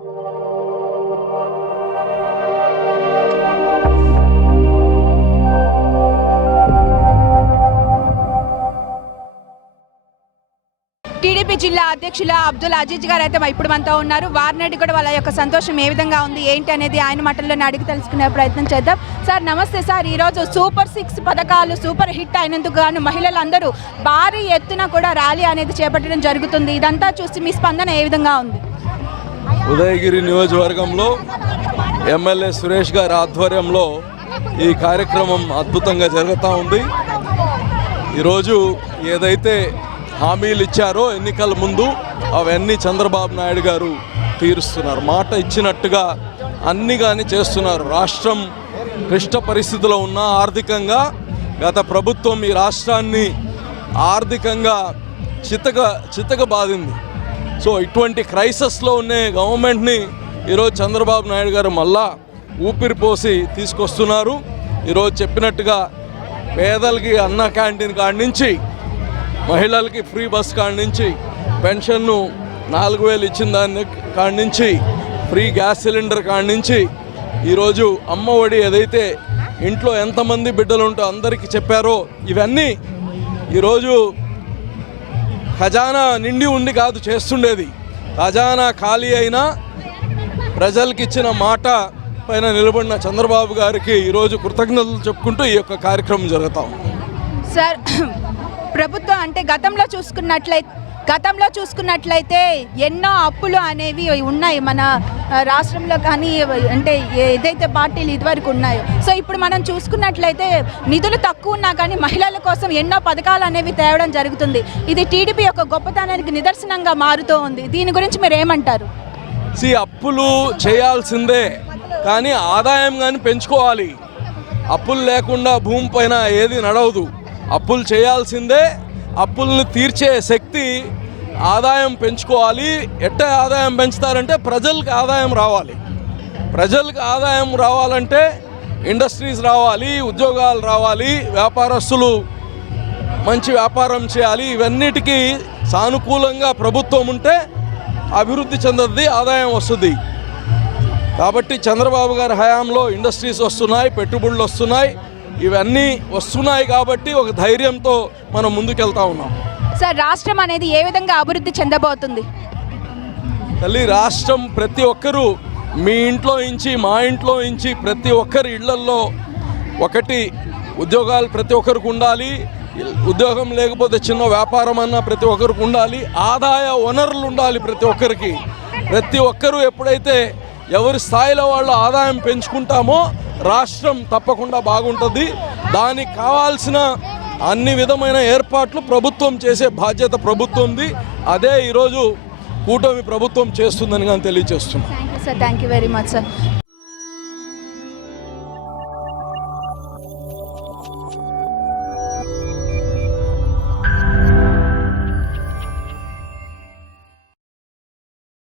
TDP జిల్లా అధ్యక్షులు అబ్దుల్ అజీజ్ గారు అయితే ఇప్పుడు మనతో ఉన్నారు. వారిని కూడా వాళ్ళ యొక్క సంతోషం ఏ విధంగా ఉంది ఏంటి అనేది ఆయన మాటల్లోనే అడిగి తెలుసుకునే ప్రయత్నం చేద్దాం. సార్ నమస్తే సార్. ఈరోజు సూపర్ 6 పథకాలు సూపర్ హిట్ అయినందుకు గాను మహిళలందరూ భారీ ఎత్తున కూడా ర్యాలీ అనేది చేపట్టడం జరుగుతుంది. ఇదంతా చూసి మీ స్పందన ఏ విధంగా ఉంది? ఉదయగిరి నియోజకవర్గంలో ఎమ్మెల్యే సురేష్ గారి ఆధ్వర్యంలో ఈ కార్యక్రమం అద్భుతంగా జరుగుతూ ఉంది. ఈరోజు ఏదైతే హామీలు ఇచ్చారో ఎన్నికల ముందు అవన్నీ చంద్రబాబు నాయుడు గారు తీరుస్తున్నారు. మాట ఇచ్చినట్టుగా అన్ని కానీ చేస్తున్నారు. రాష్ట్రం క్లిష్ట పరిస్థితిలో ఉన్న ఆర్థికంగా గత ప్రభుత్వం ఈ రాష్ట్రాన్ని ఆర్థికంగా చితక బాధింది. సో ఇటువంటి క్రైసిస్లో ఉన్న గవర్నమెంట్ని ఈరోజు చంద్రబాబు నాయుడు గారు మళ్ళా ఊపిరిపోసి తీసుకొస్తున్నారు. ఈరోజు చెప్పినట్టుగా పేదలకి అన్న క్యాంటీన్ కాడి నుంచి, మహిళలకి ఫ్రీ బస్ కాడి నుంచి, పెన్షన్ను 4,000 ఇచ్చిన దాని కాడి నుంచి, ఫ్రీ గ్యాస్ సిలిండర్ కాడి నుంచి, ఈరోజు అమ్మ ఒడి ఏదైతే ఇంట్లో ఎంతమంది బిడ్డలు ఉంటో అందరికీ చెప్పారో ఇవన్నీ ఈరోజు ఖజానా నిండి ఉండి కాదు చేస్తుండేది. ఖజానా ఖాళీ అయినా ప్రజలకు ఇచ్చిన మాట పైన నిలబడిన చంద్రబాబు గారికి ఈరోజు కృతజ్ఞతలు చెప్పుకుంటూ ఈ యొక్క కార్యక్రమం జరుగుతాం. సార్ ప్రభుత్వం అంటే గతంలో చూసుకున్నట్లయితే ఎన్నో అప్పులు అనేవి ఉన్నాయి మన రాష్ట్రంలో, కానీ అంటే ఏదైతే పార్టీలు ఇదివరకు ఉన్నాయో. సో ఇప్పుడు మనం చూసుకున్నట్లయితే నిధులు తక్కువ ఉన్నా కానీ మహిళల కోసం ఎన్నో పథకాలు అనేవి తేవడం జరుగుతుంది. ఇది టీడీపీ యొక్క గొప్పతనానికి నిదర్శనంగా మారుతూ ఉంది. దీని గురించి మీరు ఏమంటారు? అప్పులు చేయాల్సిందే, కానీ ఆదాయం కానీ పెంచుకోవాలి. అప్పులు లేకుండా భూమి పైన ఏది నడవదు. అప్పులు చేయాల్సిందే. అప్పుల్ని తీర్చే శక్తి ఆదాయం పెంచుకోవాలి. ఎట్ట ఆదాయం పెంచుతారంటే ప్రజలకు ఆదాయం రావాలి. ప్రజలకు ఆదాయం రావాలంటే ఇండస్ట్రీస్ రావాలి, ఉద్యోగాలు రావాలి, వ్యాపారస్తులు మంచి వ్యాపారం చేయాలి. ఇవన్నిటికీ సానుకూలంగా ప్రభుత్వం ఉంటే అభివృద్ధి చెందుతుంది, ఆదాయం వస్తుంది. కాబట్టి చంద్రబాబు గారి హయాంలో ఇండస్ట్రీస్ వస్తున్నాయి, పెట్టుబడులు వస్తున్నాయి, ఇవన్నీ వస్తున్నాయి. కాబట్టి ఒక ధైర్యంతో మనం ముందుకెళ్తా ఉన్నాం. సార్ రాష్ట్రం అనేది ఏ విధంగా అభివృద్ధి చెందబోతుంది? తల్లి, రాష్ట్రం ప్రతి ఒక్కరూ మీ ఇంట్లో నుంచి మా ఇంట్లో నుంచి ప్రతి ఒక్కరి ఇళ్లల్లో ఒకటి ఉద్యోగాలు ప్రతి ఒక్కరికి ఉండాలి. ఉద్యోగం లేకపోతే చిన్న వ్యాపారం అన్నా ప్రతి ఒక్కరికి ఉండాలి. ఆదాయ వనరులు ఉండాలి ప్రతి ఒక్కరికి. ప్రతి ఒక్కరూ ఎప్పుడైతే ఎవరి స్థాయిలో వాళ్ళు ఆదాయం పెంచుకుంటామో రాష్ట్రం తప్పకుండా బాగుంటుంది. దానికి కావాల్సిన అన్ని విధమైన ఏర్పాట్లు ప్రభుత్వం చేసే బాధ్యత ప్రభుత్వంది. అదే ఈరోజు కూటమి ప్రభుత్వం చేస్తుందని కానీ తెలియజేస్తున్నాం. Thank you sir. Thank you very much sir.